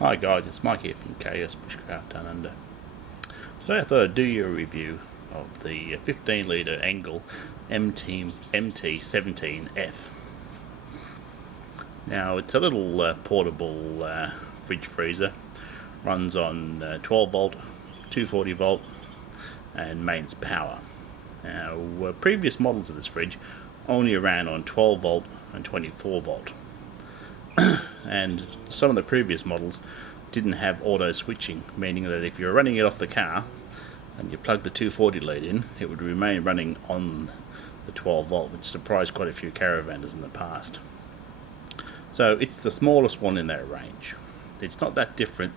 Hi guys, it's Mike here from KS Bushcraft Down Under. Today I thought I'd do you a review of the 15 litre Engel MT17F. Now it's a little portable fridge freezer, runs on 12 volt, 240 volt and mains power. Now previous models of this fridge only ran on 12 volt and 24 volt. And some of the previous models didn't have auto switching, meaning that if you're running it off the car and you plug the 240 lead in, it would remain running on the 12 volt, which surprised quite a few caravanners in the past. So it's the smallest one in that range. It's not that different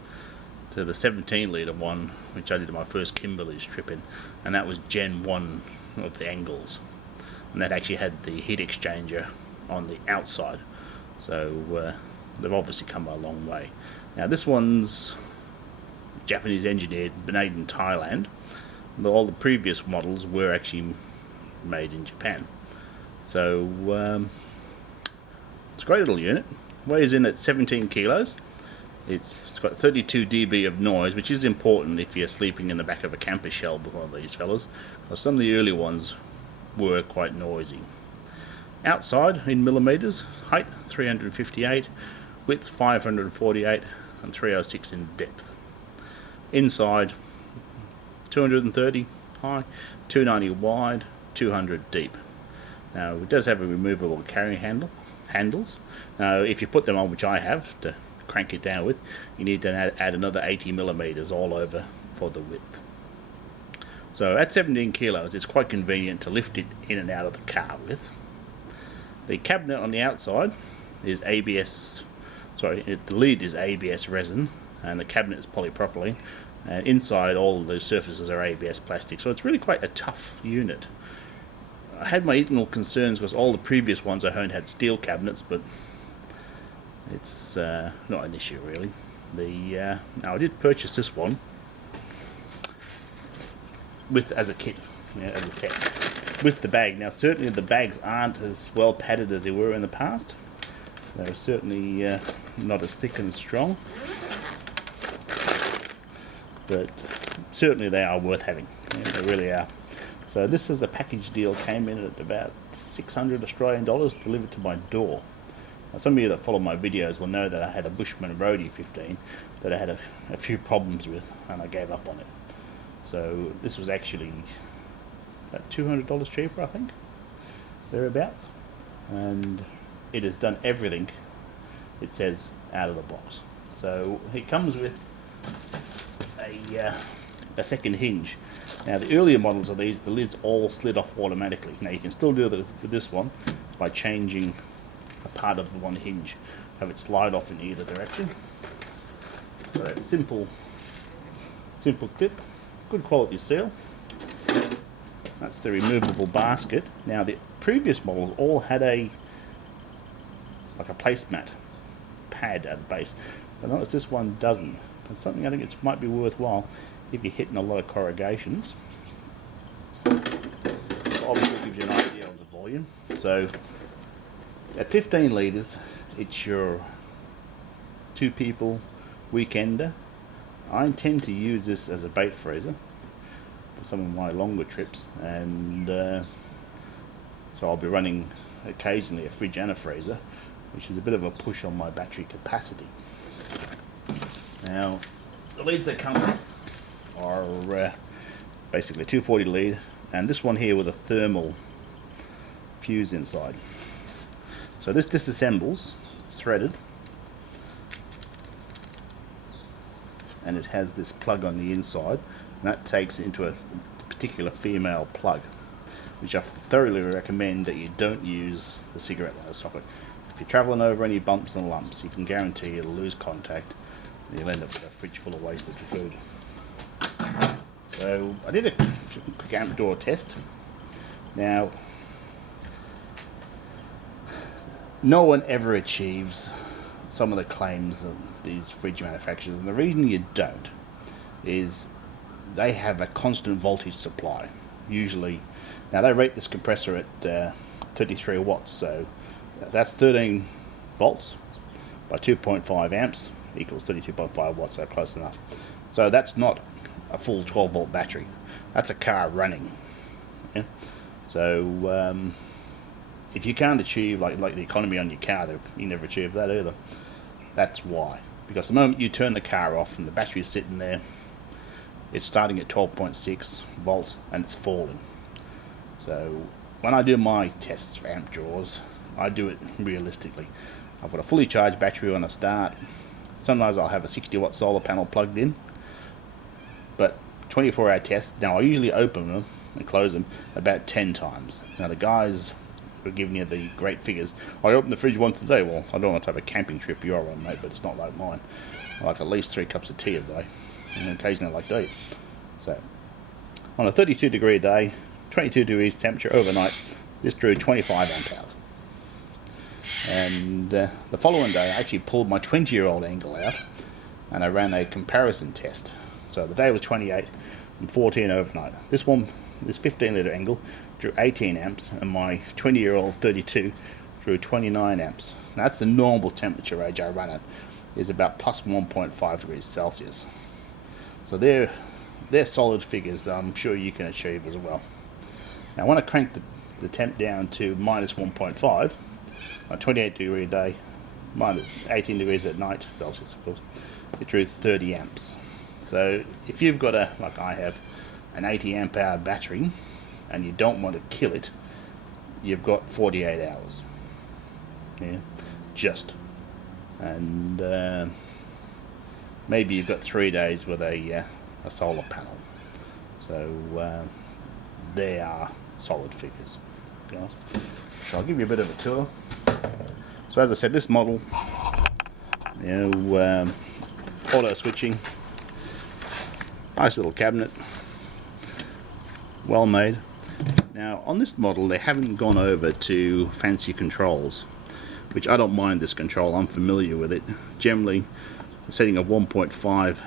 to the 17 litre one which I did my first Kimberley's trip in, and that was Gen 1 of the Engels, and that actually had the heat exchanger on the outside. So they've obviously come a long way. Now this one's Japanese engineered, made in Thailand. All the previous models were actually made in Japan. So it's a great little unit. Weighs in at 17 kilos. It's got 32 dB of noise, which is important if you're sleeping in the back of a camper shell with one of these fellas, because some of the early ones were quite noisy. Outside in millimeters, height 358, width 548 and 306 in depth. Inside 230 high, 290 wide, 200 deep. Now it does have a removable carrying handles. Now if you put them on, which I have, to crank it down with, you need to add another 80 millimeters all over for the width. So at 17 kilos it's quite convenient to lift it in and out of the car with. The cabinet on the outside is ABS, the lid is ABS resin and the cabinet is polypropylene, and inside all of those surfaces are ABS plastic, so it's really quite a tough unit. I had my internal concerns because all the previous ones I owned had steel cabinets, but it's not an issue really. Now I did purchase this one as a kit, as a set, with the bag. Now certainly the bags aren't as well padded as they were in the past. They're certainly not as thick and strong, but certainly they are worth having. Yeah, they really are. So this is the package deal, came in at about 600 Australian dollars delivered to my door. Now, some of you that follow my videos will know that I had a Bushman Roadie 15 that I had a few problems with, and I gave up on it. So this was actually about $200 cheaper, I think, thereabouts, and it has done everything it says out of the box. So it comes with a second hinge. Now the earlier models of these, the lids all slid off automatically. Now you can still do that with this one by changing a part of the one hinge, have it slide off in either direction. So that's simple clip, good quality seal. That's the removable basket. Now the previous models all had like a placemat pad at the base, but notice this one doesn't. It's something I think it might be worthwhile if you're hitting a lot of corrugations. It obviously gives you an idea of the volume. So at 15 litres, it's your 2 people weekender. I intend to use this as a bait freezer for some of my longer trips, and so I'll be running occasionally a fridge and a freezer, which is a bit of a push on my battery capacity. Now the leads that come with are basically 240 lead, and this one here with a thermal fuse inside. So this disassembles, it's threaded, and it has this plug on the inside, and that takes it into a particular female plug, which I thoroughly recommend that you don't use the cigarette lighter socket. If you're travelling over any bumps and lumps, you can guarantee it'll lose contact and you'll end up with a fridge full of wasted food. So I did a quick amp door test. Now no one ever achieves some of the claims of these fridge manufacturers, and the reason you don't is they have a constant voltage supply. Usually, now they rate this compressor at 33 watts, so that's 13 volts by 2.5 amps, equals 32.5 watts, so close enough. So that's not a full 12 volt battery. That's a car running. Yeah? So if you can't achieve like the economy on your car, you never achieve that either. That's why. Because the moment you turn the car off and the battery is sitting there, it's starting at 12.6 volts and it's falling. So when I do my tests for amp draws, I do it realistically. I've got a fully charged battery when I start. Sometimes I'll have a 60 watt solar panel plugged in, but 24-hour tests, now I usually open them and close them about 10 times. Now the guys were giving you the great figures. I opened the fridge once a day. Well, I don't want to have a camping trip you're on, mate, but it's not like mine. I like at least 3 cups of tea a day, and occasionally I like to eat. So on a 32 degree day, 22 degrees temperature overnight, this drew 25 amp hours. And the following day I actually pulled my 20-year-old angle out and I ran a comparison test. So the day was 28 and 14 overnight. This 15 litre angle drew 18 amps and my 20-year-old 32 drew 29 amps. Now that's the normal temperature range I run at, is about plus 1.5 degrees Celsius. So they're solid figures that I'm sure you can achieve as well. Now when I cranked the temp down to minus 1.5, a 28 degree day, minus 18 degrees at night, Celsius of course, it drew 30 amps. So if you've got like I have, an 80 amp hour battery and you don't want to kill it, you've got 48 hours. Yeah, just. And maybe you've got 3 days with a solar panel. So they are solid figures, guys. So I'll give you a bit of a tour. So as I said, this model, auto switching, nice little cabinet, well made. Now on this model they haven't gone over to fancy controls, which I don't mind this control, I'm familiar with it. Generally the setting of 1.5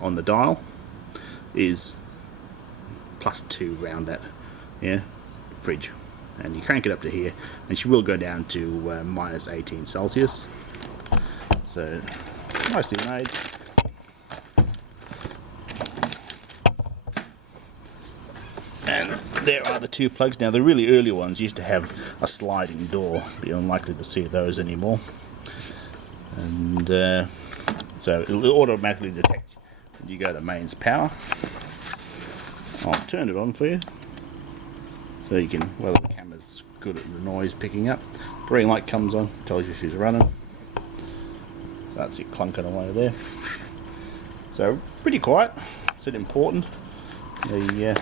on the dial is +2 around that, yeah, fridge. And you crank it up to here and she will go down to minus 18 Celsius. So nicely made. And there are the 2 plugs. Now the really early ones used to have a sliding door, but you're unlikely to see those anymore. And so it'll automatically detect when you go to mains power. I'll turn it on for you so you can, whether the camera's good at the noise picking up. Green light comes on, tells you she's running. So that's it clunking away there. So pretty quiet. It's important. The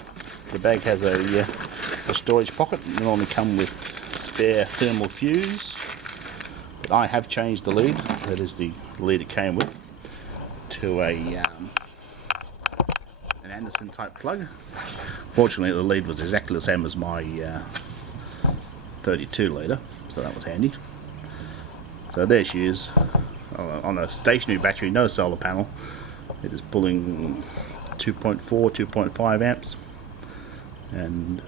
bag has a storage pocket. They normally come with spare thermal fuse, but I have changed the lead. That is the lead it came with, to an Anderson type plug. Fortunately the lead was exactly the same as my 32 litre, so that was handy. So there she is, on a stationary battery, no solar panel. It is pulling 2.4, 2.5 amps, and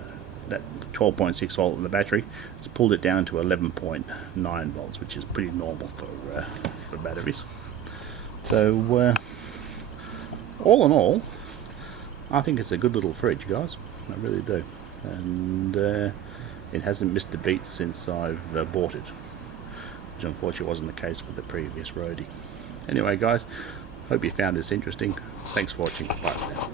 that 12.6 volt in the battery, it's pulled it down to 11.9 volts, which is pretty normal for batteries. So all in all, I think it's a good little fridge, guys. I really do. And it hasn't missed a beat since I've bought it, which unfortunately wasn't the case with the previous Roadie. Anyway guys, hope you found this interesting. Thanks for watching. Bye for now.